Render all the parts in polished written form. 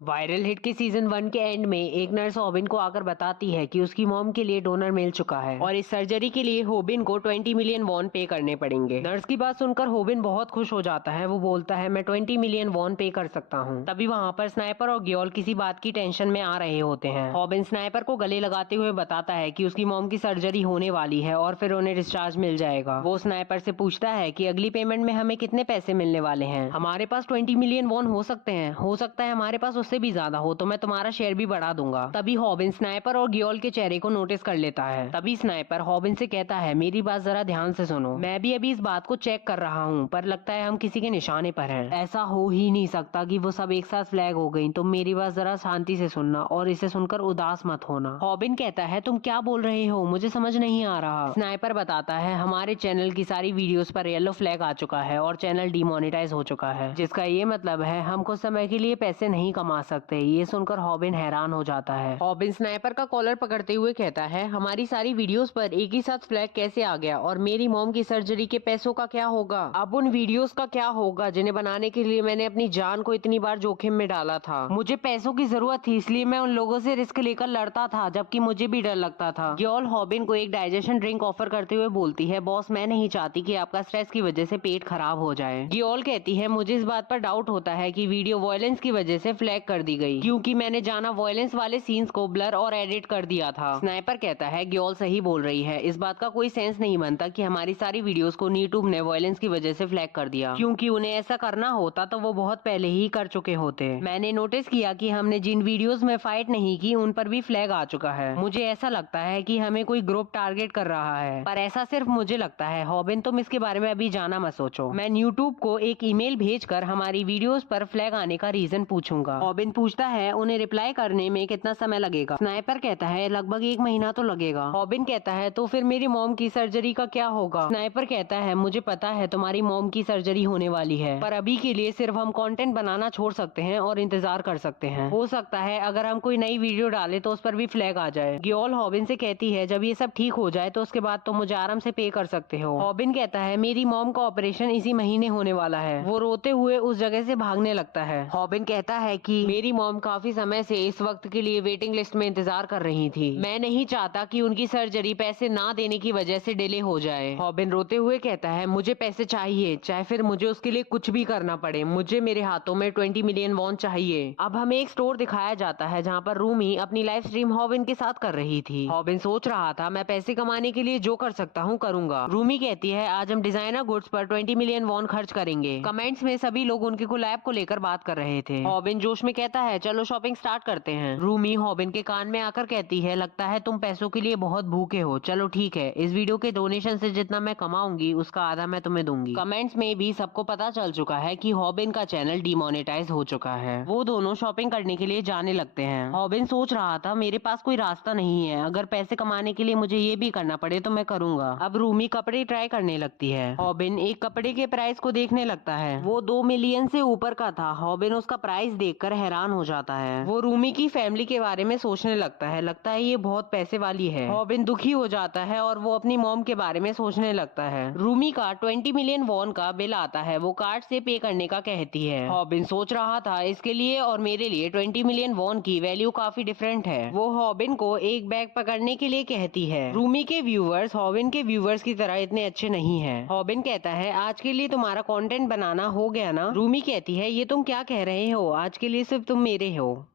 Viral hit के season 1 के and में एक नर्स हॉबिन को आकर बताती है कि उसकी मॉम के लिए डोनर मिल चुका है और इस सर्जरी के लिए हॉबिन को 20 मिलियन वॉन पे करने पड़ेंगे। नर्स की बात सुनकर हॉबिन बहुत खुश हो जाता है। वो बोलता है मैं 20 मिलियन वॉन पे कर सकता हूँ। तभी वहाँ पर स्नाइपर और ग्योल किसी बात की टेंशन में आ रहे होते हैं। हॉबिन स्नाइपर को गले लगाते हुए बताता है कि उसकी मॉम की सर्जरी होने वाली है और फिर उन्हें डिस्चार्ज मिल जाएगा। वो स्नाइपर से पूछता है कि अगली पेमेंट में हमें कितने पैसे मिलने वाले हैं। हमारे पास 20 मिलियन वॉन हो सकते हैं, हो सकता है हमारे पास उससे भी ज्यादा हो, तो मैं तुम्हारा शेयर भी बढ़ा दूंगा। तभी हॉबिन स्नाइपर और ग्योल के चेहरे को नोटिस कर लेता है। तभी स्नाइपर हॉबिन से कहता है मेरी बात जरा ध्यान से सुनो, मैं भी अभी इस बात को चेक कर रहा हूँ, पर लगता है हम किसी के निशाने पर हैं। ऐसा हो ही नहीं सकता कि वो सब एक साथ फ्लैग हो गई। तुम मेरी बात जरा शांति से सुनना और इसे सुनकर उदास मत होना। हॉबिन कहता है तुम क्या बोल रहे हो, मुझे समझ नहीं आ रहा। स्नाइपर बताता है हमारे चैनल की सारी वीडियोस पर येलो फ्लैग आ चुका है और चैनल डिमोनेटाइज हो चुका है, जिसका ये मतलब है हम कुछ समय के लिए पैसे नहीं कमा सकते। ये सुनकर हॉबिन हैरान हो जाता है। हॉबिन स्नाइपर का कॉलर पकड़ते हुए कहता है हमारी सारी वीडियोस पर एक ही साथ फ्लैग कैसे आ गया, और मेरी मॉम की सर्जरी के पैसों का क्या होगा? अब उन वीडियोस का क्या होगा जिन्हें बनाने के लिए मैंने अपनी जान को इतनी बार जोखिम में डाला था? मुझे पैसों की जरूरत थी, इसलिए मैं उन लोगों से रिस्क लेकर लड़ता था, जबकि मुझे भी डर लगता था। ग्योल हॉबिन को एक डाइजेशन ड्रिंक ऑफर करते हुए बोलती है बॉस मैं नहीं चाहती कि आपका स्ट्रेस की वजह से पेट खराब हो जाए। ग्योल कहती है मुझे इस बात पर डाउट होता है कि वीडियो वायलेंस की वजह से फ्लैग कर दी गई, क्योंकि मैंने जाना वायलेंस वाले सीन्स को ब्लर और एडिट कर दिया था। स्नाइपर कहता है ग्योल सही बोल रही है, इस बात का कोई सेंस नहीं बनता कि हमारी सारी वीडियोस को यूट्यूब ने वायलेंस की वजह से फ्लैग कर दिया, क्योंकि उन्हें ऐसा करना होता तो वो बहुत पहले ही कर चुके होते। मैंने नोटिस किया कि हमने जिन वीडियोस में फाइट नहीं की उन पर भी फ्लैग आ चुका है। मुझे ऐसा लगता है कि हमें कोई ग्रुप टारगेट कर रहा है, पर ऐसा सिर्फ मुझे लगता है। हॉबिन तुम इसके बारे में अभी जाना मत सोचो, मैं यूट्यूब को एक ईमेल भेजकर हमारी वीडियोस पर फ्लैग आने का रीजन पूछूंगा। हॉबिन पूछता है उन्हें रिप्लाई करने में कितना समय लगेगा? स्नाइपर कहता है लगभग 1 महीना तो लगेगा। हॉबिन कहता है तो फिर मेरी मॉम की सर्जरी का क्या होगा? स्नाइपर कहता है मुझे पता है तुम्हारी मॉम की सर्जरी होने वाली है, पर अभी के लिए सिर्फ हम कंटेंट बनाना छोड़ सकते हैं और इंतजार कर सकते हैं। हो सकता है अगर हम कोई नई वीडियो डाले तो उस पर भी फ्लैग आ जाए। ग्योल हॉबिन से कहती है जब ये सब ठीक हो जाए तो उसके बाद तुम मुझे आराम से पे कर सकते हो। हॉबिन कहता है मेरी मॉम का ऑपरेशन इसी महीने होने वाला है। वो रोते हुए उस जगह से भागने लगता है। हॉबिन कहता है कि मेरी मॉम काफी समय से इस वक्त के लिए वेटिंग लिस्ट में इंतजार कर रही थी। मैं नहीं चाहता कि उनकी सर्जरी पैसे ना देने की वजह से डिले हो जाए। हॉबिन रोते हुए कहता है मुझे पैसे चाहिए, चाहे फिर मुझे उसके लिए कुछ भी करना पड़े। मुझे मेरे हाथों में 20 मिलियन वॉन चाहिए। अब हमें एक स्टोर दिखाया जाता है जहाँ पर रूमी अपनी लाइव स्ट्रीम हॉबिन के साथ कर रही थी। हॉबिन सोच रहा था मैं पैसे कमाने के लिए जो कर सकता हूँ करूंगा। रूमी कहती है आज हम डिजाइनर गुड्स पर 20 मिलियन वॉन खर्च करेंगे। कमेंट्स में सभी लोग उनकी कोलैब को लेकर बात कर रहे थे। हॉबिन जोश में कहता है चलो शॉपिंग स्टार्ट करते हैं। रूमी हॉबिन के कान में आकर कहती है लगता है तुम पैसों के लिए बहुत भूखे हो। चलो ठीक है, इस वीडियो के डोनेशन से जितना मैं कमाऊंगी उसका आधा मैं तुम्हें दूंगी। कमेंट्स में भी सबको पता चल चुका है कि हॉबिन का चैनल डिमोनेटाइज हो चुका है। वो दोनों शॉपिंग करने के लिए जाने लगते हैं। हॉबिन सोच रहा था मेरे पास कोई रास्ता नहीं है, अगर पैसे कमाने के लिए मुझे ये भी करना पड़े तो मैं करूंगा। अब रूमी कपड़े ट्राई करने लगती है। हॉबिन एक कपड़े के प्राइस को देखने लगता है, वो 2 मिलियन से ऊपर का था। हॉबिन उसका प्राइस देखकर हैरान हो जाता है। वो रूमी की फैमिली के बारे में सोचने लगता है, लगता है ये बहुत पैसे वाली है। हॉबिन दुखी हो जाता है और वो अपनी मॉम के बारे में सोचने लगता है। रूमी का 20 मिलियन वॉन का बिल आता है, वो कार्ड से पे करने का कहती है। हॉबिन सोच रहा था इसके लिए और मेरे लिए 20 मिलियन वॉन की वैल्यू काफी डिफरेंट है। वो हॉबिन को एक बैग पकड़ने के लिए कहती है। रूमी के व्यूवर्स हॉबिन के व्यूवर्स की तरह इतने अच्छे नहीं है। हॉबिन कहता है आज के लिए तुम्हारा कंटेंट बनाना हो गया ना? रूमी कहती है ये तुम क्या कह रहे हो, आज के लिए सिर्फ तुम मेरे हो।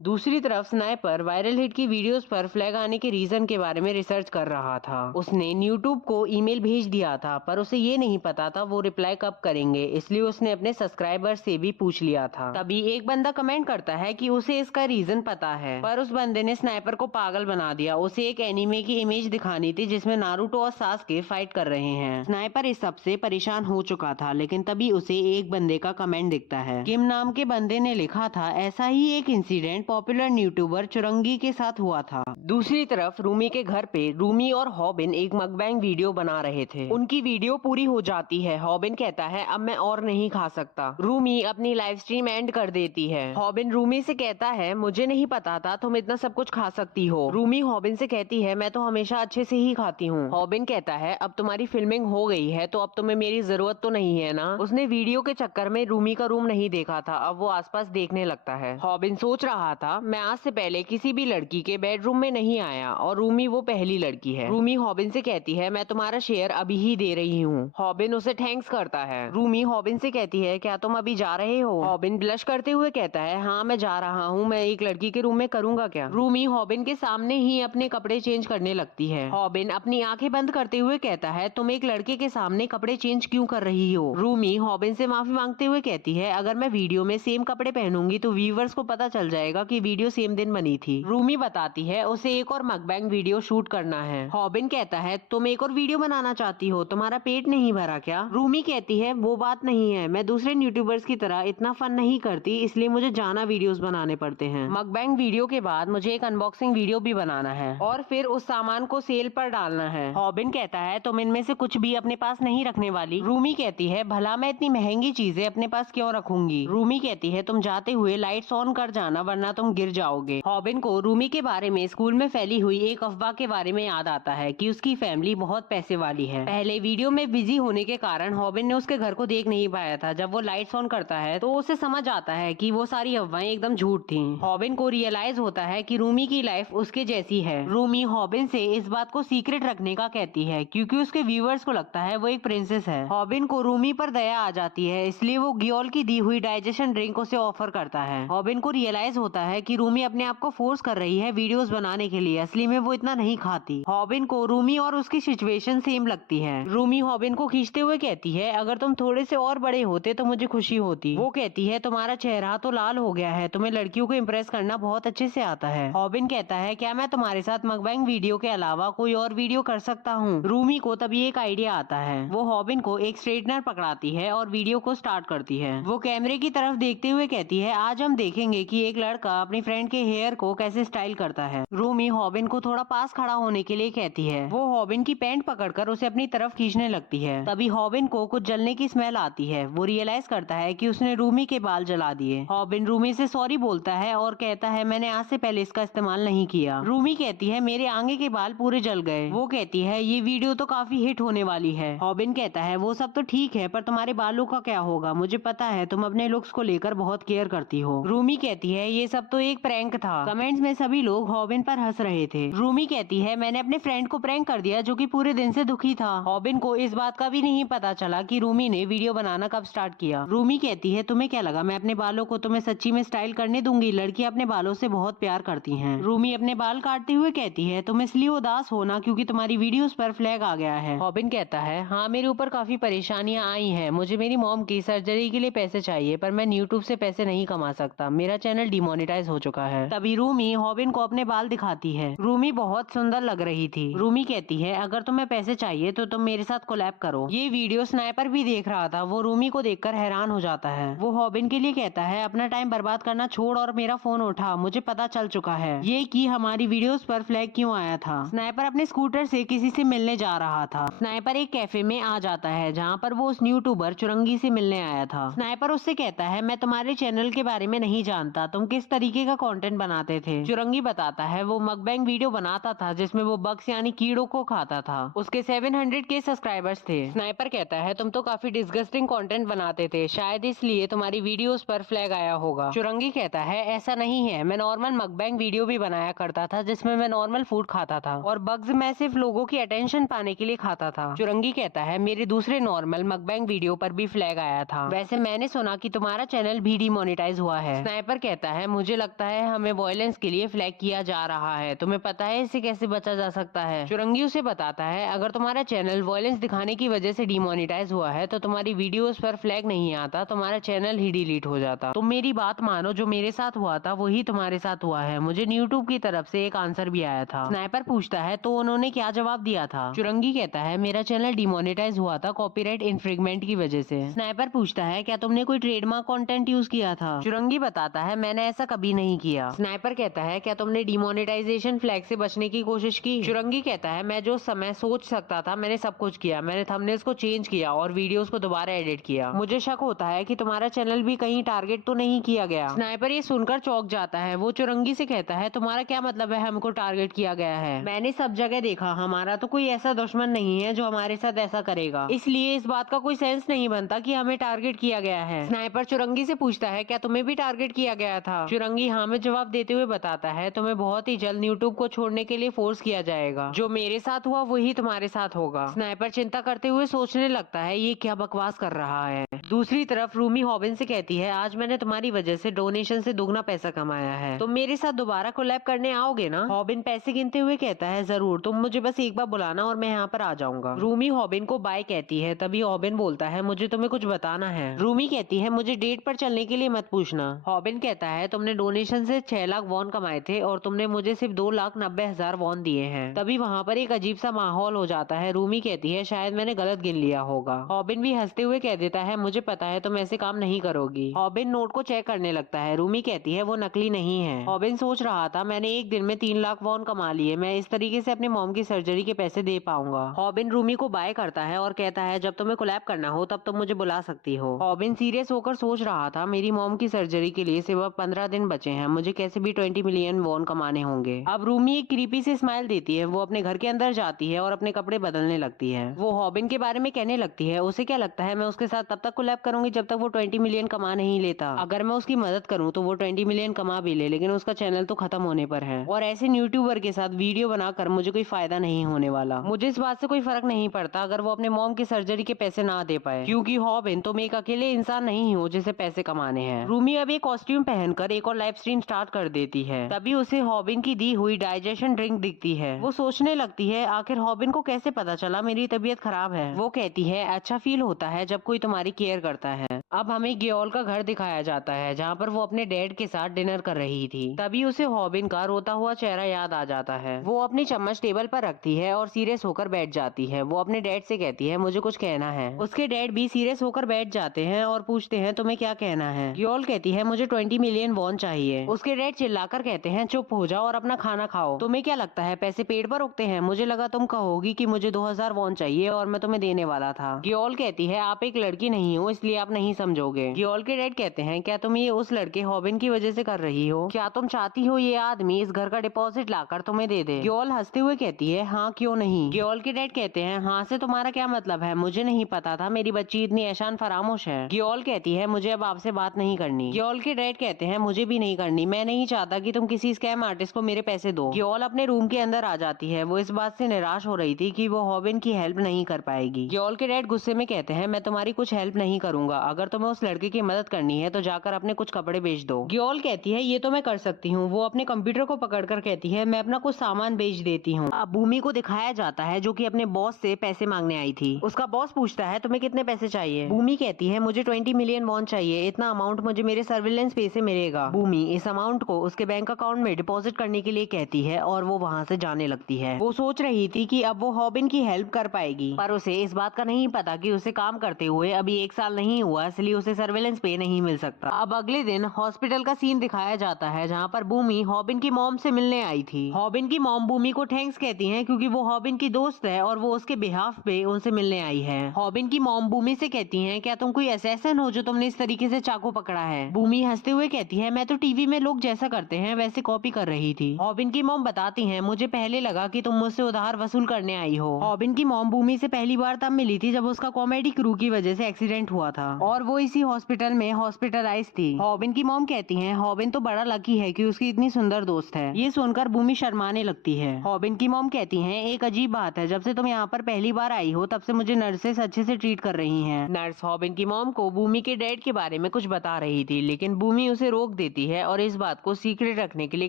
दूसरी तरफ स्नाइपर वायरल हिट की वीडियोस पर फ्लैग आने के रीजन के बारे में रिसर्च कर रहा था। उसने यूट्यूब को ईमेल भेज दिया था, पर उसे ये नहीं पता था वो रिप्लाई कब करेंगे, इसलिए उसने अपने सब्सक्राइबर से भी पूछ लिया था। तभी एक बंदा कमेंट करता है कि उसे इसका रीजन पता है, पर उस बंदे ने स्नाइपर को पागल बना दिया। उसे एक एनिमे की इमेज दिखानी थी जिसमें नारुतो और सास्के फाइट कर रहे हैं। स्नाइपर इस सब से परेशान हो चुका था, लेकिन तभी उसे एक बंदे का कमेंट दिखता है। किम नाम के बंदे ने लिखा था ऐसा ही एक इंसिडेंट पॉपुलर यूट्यूबर चुरंगी के साथ हुआ था। दूसरी तरफ रूमी के घर पे रूमी और हॉबिन एक मकबैंग वीडियो बना रहे थे। उनकी वीडियो पूरी हो जाती है। हॉबिन कहता है अब मैं और नहीं खा सकता। रूमी अपनी लाइव स्ट्रीम एंड कर देती है। हॉबिन रूमी से कहता है मुझे नहीं पता था तुम इतना सब कुछ खा सकती हो। रूमी हॉबिन से कहती है मैं तो हमेशा अच्छे से ही खाती हूँ। हॉबिन कहता है अब तुम्हारी फिल्मिंग हो गई है तो अब तुम्हें मेरी जरूरत तो नहीं है ना। उसने वीडियो के चक्कर में रूमी का रूम नहीं देखा था, अब वो आसपास देखने लगता है। हॉबिन सोच रहा था मैं आज से पहले किसी भी लड़की के बेडरूम में नहीं आया और रूमी वो पहली लड़की है। रूमी हॉबिन से कहती है मैं तुम्हारा शेयर अभी ही दे रही हूँ। हॉबिन उसे थैंक्स करता है। रूमी हॉबिन से कहती है क्या तुम अभी जा रहे हो? हॉबिन ब्लश करते हुए कहता है हाँ मैं जा रहा हूँ, मैं एक लड़की के रूम में करूंगा क्या? रूमी हॉबिन के सामने ही अपने कपड़े चेंज करने लगती है। हॉबिन अपनी आंखें बंद करते हुए कहता है तुम एक लड़के के सामने कपड़े चेंज क्यों कर रही हो? रूमी हॉबिन से माफी मांगते हुए कहती है अगर मैं वीडियो में सेम कपड़े पहनूंगी तो व्यूअर्स को पता चल जाएगा कि वीडियो सेम दिन बनी थी। रूमी बताती है उसे एक और मकबैंग वीडियो शूट करना है। हॉबिन कहता है तुम एक और वीडियो बनाना चाहती हो, तुम्हारा पेट नहीं भरा क्या? रूमी कहती है वो बात नहीं है, मैं दूसरे यूट्यूबर्स की तरह इतना फन नहीं करती, इसलिए मुझे जाना वीडियोस बनाने पड़ते हैं। मकबैंग वीडियो के बाद मुझे एक अनबॉक्सिंग वीडियो भी बनाना है और फिर उस सामान को सेल पर डालना है। हॉबिन कहता है तुम इनमें से कुछ भी अपने पास नहीं रखने वाली? रूमी कहती है भला मैं इतनी महंगी चीजें अपने पास क्यों रखूंगी? रूमी कहती है तुम जाते हुए लाइट्स ऑन कर जाना वरना तुम गिर जाओगे। हॉबिन को रूमी के बारे में स्कूल में फैली हुई एक अफवाह के बारे में याद आता है कि उसकी फैमिली बहुत पैसे वाली है। पहले वीडियो में बिजी होने के कारण हॉबिन ने उसके घर को देख नहीं पाया था। जब वो लाइट्स ऑन करता है तो उसे समझ आता है कि वो सारी अफवाहें एकदम झूठ थी। हॉबिन को रियलाइज होता है कि रूमी की लाइफ उसके जैसी है। रूमी हॉबिन से इस बात को सीक्रेट रखने का कहती है क्योंकि उसके व्यूअर्स को लगता है वो एक प्रिंसेस है। हॉबिन को रूमी पर दया आ जाती है, इसलिए वो गियोल की दी हुई डाइजेशन ड्रिंक उसे ऑफर करता है। हॉबिन को रियलाइज होता है कि रूमी अपने आप को फोर्स कर रही है वीडियोस बनाने के लिए, असली में वो इतना नहीं खाती। हॉबिन को रूमी और उसकी सिचुएशन सेम लगती है। रूमी हॉबिन को खींचते हुए कहती है अगर तुम थोड़े से और बड़े होते तो मुझे खुशी होती। वो कहती है तुम्हारा चेहरा तो लाल हो गया है, तुम्हें लड़कियों को इम्प्रेस करना बहुत अच्छे से आता है। हॉबिन कहता है क्या मैं तुम्हारे साथ मकबैंग वीडियो के अलावा कोई और वीडियो कर सकता हूँ? रूमी को तभी एक आइडिया आता है। वो हॉबिन को एक स्ट्रेटनर पकड़ाती है और वीडियो को स्टार्ट करती है। वो कैमरे की तरफ देखते हुए कहती है आज हम देखेंगे कि एक लड़का अपनी फ्रेंड के हेयर को कैसे स्टाइल करता है। रूमी हॉबिन को थोड़ा पास खड़ा होने के लिए कहती है। वो हॉबिन की पैंट पकड़कर उसे अपनी तरफ खींचने लगती है। तभी हॉबिन को कुछ जलने की स्मेल आती है। वो रियलाइज करता है कि उसने रूमी के बाल जला दिए। हॉबिन रूमी से सॉरी बोलता है और कहता है मैंने आज से पहले इसका इस्तेमाल नहीं किया। रूमी कहती है मेरे आगे के बाल पूरे जल गए। वो कहती है ये वीडियो तो काफी हिट होने वाली है। हॉबिन कहता है वो सब तो ठीक है पर तुम्हारे बालों का क्या होगा? मुझे पता है तुम अपने लुक्स को लेकर बहुत केयर करती हो। रूमी कहती है ये सब तो एक प्रैंक था। कमेंट्स में सभी लोग हॉबिन पर हंस रहे थे। रूमी कहती है मैंने अपने फ्रेंड को प्रैंक कर दिया जो कि पूरे दिन से दुखी था। हॉबिन को इस बात का भी नहीं पता चला कि रूमी ने वीडियो बनाना कब स्टार्ट किया। रूमी कहती है तुम्हें क्या लगा मैं अपने बालों को तुम्हें सच्ची में स्टाइल करने दूंगी? लड़कियां अपने बालों से बहुत प्यार करती हैं। रूमी अपने बाल काटते हुए कहती है तुम इसलिए उदास हो ना क्योंकि तुम्हारी वीडियोस पर फ्लैग आ गया है। हॉबिन कहता है हाँ मेरे ऊपर काफी परेशानियां आई हैं, मुझे मेरी मॉम की सर्जरी के लिए पैसे चाहिए पर मैं यूट्यूब से पैसे नहीं कमा सकता, मेरा चैनल डिमोनेटाइज हो चुका है। तभी रूमी हॉबिन को अपने बाल दिखाती है। रूमी बहुत सुंदर लग रही थी। रूमी कहती है अगर तुम्हें पैसे चाहिए तो तुम मेरे साथ कोलैब करो। ये वीडियो स्नाइपर भी देख रहा था, वो रूमी को देखकर हैरान हो जाता है। वो हॉबिन के लिए कहता है अपना टाइम बर्बाद करना छोड़ और मेरा फोन उठा, मुझे पता चल चुका है ये कि हमारी वीडियोस पर फ्लैग क्यों आया था। स्नाइपर अपने स्कूटर से किसी से मिलने जा रहा था। स्नाइपर एक कैफे में आ जाता है जहाँ पर वो उस यूट्यूबर चुरंगी से मिलने आया था। स्नाइपर उससे कहता है मैं तुम्हारे चैनल के बारे में नहीं जानता, तुम किस तरीके का कंटेंट बनाते थे? चुरंगी बताता है वो मकबैंग वीडियो बनाता था जिसमें वो बग्स यानी कीड़ों को खाता था। उसके 700 के सब्सक्राइबर्स थे। स्नाइपर कहता है तुम तो काफी डिस्गस्टिंग कंटेंट बनाते थे, शायद इसलिए तुम्हारी वीडियोस पर फ्लैग आया होगा। चुरंगी कहता है ऐसा नहीं है, मैं नॉर्मल मकबैंग वीडियो भी बनाया करता था जिसमें मैं नॉर्मल फूड खाता था और बग्स मैं सिर्फ लोगों की अटेंशन पाने के लिए खाता था। चुरंगी कहता है मेरे दूसरे नॉर्मल मकबैंग वीडियो पर भी फ्लैग आया था, वैसे मैंने सुना कि तुम्हारा चैनल भी डिमोनेटाइज हुआ है। स्नाइपर कहता है मुझे लगता है हमें वायलेंस के लिए फ्लैग किया जा रहा है, तुम्हें पता है इससे कैसे बचा जा सकता है? चुरंगी उसे बताता है अगर तुम्हारा चैनल वायलेंस दिखाने की वजह से डिमोनेटाइज हुआ है तो तुम्हारी वीडियोस पर फ्लैग नहीं आता, तुम्हारा चैनल ही डिलीट हो जाता। तुम मेरी बात मानो, जो मेरे साथ हुआ था वही तुम्हारे साथ हुआ है। मुझे यूट्यूब की तरफ से एक आंसर भी आया था। स्नाइपर पूछता है तो उन्होंने क्या जवाब दिया था? चुरंगी कहता है मेरा चैनल डिमोनेटाइज हुआ था कॉपीराइट इन्फ्रिंगमेंट की वजह से। स्नाइपर पूछता है क्या तुमने कोई ट्रेडमार्क कंटेंट यूज किया था? चुरंगी बताता है मैंने ऐसा कभी कभी नहीं किया। स्नाइपर कहता है क्या तुमने डिमोनेटाइजेशन फ्लैग से बचने की कोशिश की? चुरंगी कहता है मैं जो समय सोच सकता था मैंने सब कुछ किया। मैंने थंबनेल्स को चेंज किया और वीडियोस को दोबारा एडिट किया। मुझे शक होता है कि तुम्हारा चैनल भी कहीं टारगेट तो नहीं किया गया। स्नाइपर ये सुनकर चौंक जाता है। वो चुरंगी से कहता है तुम्हारा क्या मतलब है हमको टारगेट किया गया है? मैंने सब जगह देखा, हमारा तो कोई ऐसा दुश्मन नहीं है जो हमारे साथ ऐसा करेगा, इसलिए इस बात का कोई सेंस नहीं बनता कि हमें टारगेट किया गया है। स्नाइपर चुरंगी से पूछता है क्या तुम्हें भी टारगेट किया गया था? चुरंगी हाँ में जवाब देते हुए बताता है तुम्हें बहुत ही जल्द यूट्यूब को छोड़ने के लिए फोर्स किया जाएगा। जो मेरे साथ हुआ वही तुम्हारे साथ होगा। स्नाइपर चिंता करते हुए सोचने लगता है ये क्या बकवास कर रहा है। दूसरी तरफ रूमी हॉबिन से कहती है आज मैंने तुम्हारी वजह से डोनेशन से दुगना पैसा कमाया है, तुम मेरे साथ दोबारा कोलैब करने आओगे ना? हॉबिन पैसे गिनते हुए कहता है जरूर, तुम मुझे बस एक बार बुलाना और मैं यहाँ पर आ जाऊंगा। रूमी हॉबिन को बाय कहती है। तभी हॉबिन बोलता है मुझे तुम्हें कुछ बताना है। रूमी कहती है मुझे डेट पर चलने के लिए मत पूछना। हॉबिन कहता है तुमने डोनेशन से 6 लाख वॉन कमाए थे और तुमने मुझे सिर्फ 2,90,000 वॉन दिए हैं। तभी वहाँ पर एक अजीब सा माहौल हो जाता है। रूमी कहती है शायद मैंने गलत गिन लिया होगा। हॉबिन भी हंसते हुए कह देता है मुझे पता है तुम ऐसे काम नहीं करोगी। हॉबिन नोट को चेक करने लगता है। रूमी कहती है वो नकली नहीं है। हॉबिन सोच रहा था मैंने एक दिन में 3 लाख वॉन कमा लिए, मैं इस तरीके से अपने मॉम की सर्जरी के पैसे दे पाऊंगा। हॉबिन रूमी को बाय करता है और कहता है जब तुम्हें कोलैब करना हो तब तुम मुझे बुला सकती हो। हॉबिन सीरियस होकर सोच रहा था मेरी मॉम की सर्जरी के लिए सिर्फ 15 दिन बचे हैं, मुझे कैसे भी 20 मिलियन वॉन कमाने होंगे। अब रूमी एक क्रीपी से स्माइल देती है। वो अपने घर के अंदर जाती है और अपने कपड़े बदलने लगती है। वो हॉबिन के बारे में कहने लगती है उसे क्या लगता है मैं उसके साथ तब तक कोलैब करूंगी जब तक वो 20 मिलियन कमा नहीं लेता। अगर मैं उसकी मदद करूं तो वो 20 मिलियन कमा भी ले, लेकिन उसका चैनल तो खत्म होने पर है और ऐसे यूट्यूबर के साथ वीडियो बनाकर मुझे कोई फायदा नहीं होने वाला। मुझे इस बात से कोई फर्क नहीं पड़ता अगर वो अपने मॉम की सर्जरी के पैसे ना दे पाए, क्योंकि हॉबिन तुम एक अकेले इंसान नहीं हो जिसे पैसे कमाने हैं। रूमी अब एक कॉस्ट्यूम पहनकर एक और लाइव स्ट्रीम स्टार्ट कर देती है। तभी उसे हॉबिन की दी हुई डाइजेशन ड्रिंक दिखती है। वो सोचने लगती है आखिर हॉबिन को कैसे पता चला मेरी तबीयत खराब है। वो कहती है अच्छा फील होता है जब कोई तुम्हारी केयर करता है। अब हमें ग्योल का घर दिखाया जाता है जहाँ पर वो अपने डैड के साथ डिनर कर रही थी। तभी उसे हॉबिन का रोता हुआ चेहरा याद आ जाता है। वो अपनी चम्मच टेबल पर रखती है और सीरियस होकर बैठ जाती है। वो अपने डैड से कहती है मुझे कुछ कहना है। उसके डैड भी सीरियस होकर बैठ जाते हैं और पूछते हैं तुम्हें क्या कहना है। ग्योल कहती है मुझे 20 मिलियन वॉन चाहिए। उसके डैड चिल्लाकर कहते हैं चुप हो जाओ और अपना खाना खाओ, तुम्हें क्या लगता है पैसे पेड़ पर उगते हैं? मुझे लगा तुम कहोगी कि मुझे 2000 वॉन चाहिए और मैं तुम्हें देने वाला था। ग्योल कहती है आप एक लड़की नहीं हो इसलिए आप नहीं समझोगे। ग्योल के डैड कहते हैं क्या तुम ये उस लड़के हॉबिन की वजह से कर रही हो? क्या तुम चाहती हो ये आदमी इस घर का डिपॉजिट लाकर तुम्हें दे दे? ग्योल हंसते हुए कहती है हाँ क्यों नहीं। ग्योल के डैड कहते हैं हाँ से तुम्हारा क्या मतलब है? मुझे नहीं पता था मेरी बच्ची इतनी ऐशान फरामोश है। ग्योल कहती है मुझे अब आपसे बात नहीं करनी। ग्योल के डैड कहते हैं मुझे भी नहीं करनी, मैं नहीं चाहता कि तुम किसी स्कैम आर्टिस्ट को मेरे पैसे दो। ग्योल अपने रूम के अंदर आ जाती है। वो इस बात से निराश हो रही थी कि वो हॉबिन की हेल्प नहीं कर पाएगी। ग्योल के डैड गुस्से में कहते हैं मैं तुम्हारी कुछ हेल्प नहीं करूंगा, अगर तुम्हें उस लड़के की मदद करनी है तो जाकर अपने कुछ कपड़े बेच दो। ग्योल कहती है ये तो मैं कर सकती हूँ। वो अपने कंप्यूटर को पकड़कर कहती है मैं अपना कुछ सामान बेच देती हूँ। अब भूमि को दिखाया जाता है जो कि अपने बॉस से पैसे मांगने आई थी। उसका बॉस पूछता है तुम्हें कितने पैसे चाहिए? भूमि कहती है मुझे 20 मिलियन वॉन चाहिए, इतना अमाउंट मुझे मेरे सर्विलेंस पे से मिलेगा। भूमि इस अमाउंट को उसके बैंक अकाउंट में डिपॉजिट करने के लिए कहती है और वो वहाँ से जाने लगती है। वो सोच रही थी कि अब वो हॉबिन की हेल्प कर पाएगी, पर उसे इस बात का नहीं पता कि उसे काम करते हुए अभी 1 साल नहीं हुआ, इसलिए उसे सर्विलेंस पे नहीं मिल सकता। अब अगले दिन हॉस्पिटल का सीन दिखाया जाता है जहाँ पर भूमि हॉबिन की मॉम से मिलने आई थी। हॉबिन की मॉम भूमि को थैंक्स कहती है क्योंकि वो हॉबिन की दोस्त है और वो उसके बिहाफ पे उनसे मिलने आई है। हॉबिन की मॉम भूमि से कहती है क्या तुम कोई असैसिन हो जो तुमने इस तरीके से चाकू पकड़ा है? भूमि हंसते हुए कहती है मैं तो टीवी में लोग जैसा करते हैं वैसे कॉपी कर रही थी। हॉबिन की मॉम बताती है मुझे पहले लगा कि तुम मुझसे उधार वसूल करने आई हो। हॉबिन की मॉम भूमि से पहली बार तब मिली थी जब उसका कॉमेडी क्रू की वजह से एक्सीडेंट हुआ था और वो इसी हॉस्पिटल में हॉस्पिटलाइज थी। हॉबिन की मॉम कहती है हॉबिन तो बड़ा लकी है कि उसकी इतनी सुंदर दोस्त है। ये सुनकर भूमि शर्माने लगती है। हॉबिन की मॉम कहती है एक अजीब बात है, जब से तुम यहाँ पर पहली बार आई हो तब से मुझे नर्सेस अच्छे से ट्रीट कर रही हैं। नर्स हॉबिन की मॉम को भूमि के डैड के बारे में कुछ बता रही थी, लेकिन भूमि उसे रोक देती है और इस बात को सीक्रेट रखने के लिए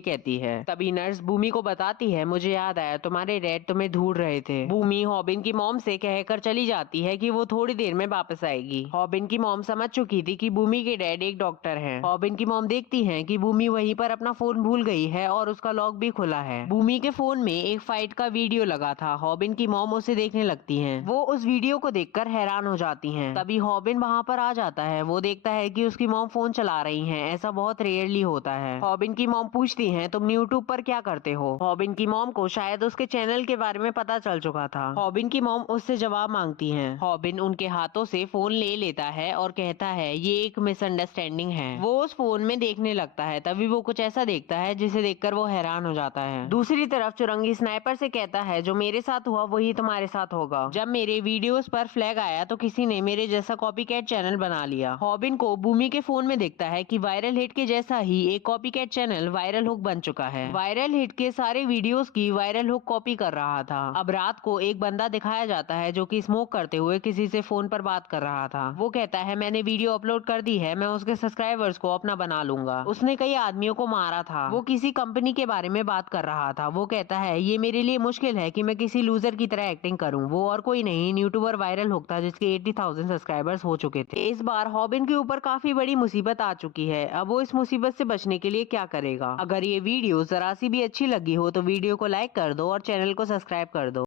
कहती है। तभी नर्स भूमि को बताती है मुझे याद आया तुम्हारे डैड तुम्हें ढूंढ रहे थे। भूमि हॉबिन की मॉम से कहकर चली जाती है कि वो थोड़ी देर में वापस आएगी। हॉबिन की मॉम समझ चुकी थी कि भूमि के डैड एक डॉक्टर हैं। हॉबिन की मॉम देखती है कि भूमि वहीं पर अपना फोन भूल गई है और उसका लॉक भी खुला है। भूमि के फोन में एक फाइट का वीडियो लगा था। हॉबिन की मॉम उसे देखने लगती है। वो उस वीडियो को देखकर हैरान हो जाती हैं। तभी हॉबिन वहाँ पर आ जाता है। वो देखता है कि उसकी मॉम फोन चला रही हैं। ऐसा बहुत रेयर रेयरली होता है। हॉबिन की मॉम पूछती है तुम यूट्यूब पर क्या करते हो। हॉबिन की मॉम को शायद उसके चैनल के बारे में पता चल चुका था। हॉबिन की मॉम उससे जवाब मांगती है। हॉबिन उनके हाथों से फोन ले लेता है और कहता है ये एक मिसअंडरस्टैंडिंग है। वो उस फोन में देखने लगता है, तभी वो कुछ ऐसा देखता है जिसे देखकर वो हैरान हो जाता है। दूसरी तरफ चुरंगी स्नाइपर से कहता है जो मेरे साथ हुआ वही तुम्हारे साथ होगा। जब मेरे वीडियोस पर फ्लैग आया तो किसी ने मेरे जैसा कॉपीकैट चैनल बना लिया। हॉबिन को भूमि के फोन में दिखता है कि वायरल हिट के जैसा ही एक कॉपीकैट चैनल वायरल हुक बन चुका है। वायरल हिट के सारे वीडियोस की वायरल हुक कॉपी कर रहा था। अब रात को एक बंदा दिखाया जाता है जो कि स्मोक करते हुए किसी से फोन पर बात कर रहा था। वो कहता है मैंने वीडियो अपलोड कर दी है, मैं उसके सब्सक्राइबर्स को अपना बना लूंगा। उसने कई आदमियों को मारा था। वो किसी कंपनी के बारे में बात कर रहा था। वो कहता है ये मेरे लिए मुश्किल है कि मैं किसी लूजर की तरह एक्टिंग करूं। वो और कोई नहीं, यूट्यूबर वायरल हुक था जिसके 80,000 सब्सक्राइबर्स हो चुके थे। इस बार हॉबिन के ऊपर काफी बड़ी मुसीबत आ चुकी है। अब वो इस मुसीबत से बचने के लिए क्या करेगा। अगर ये वीडियो जरा सी भी अच्छी लगी हो तो वीडियो को लाइक कर दो और चैनल को सब्सक्राइब कर दो।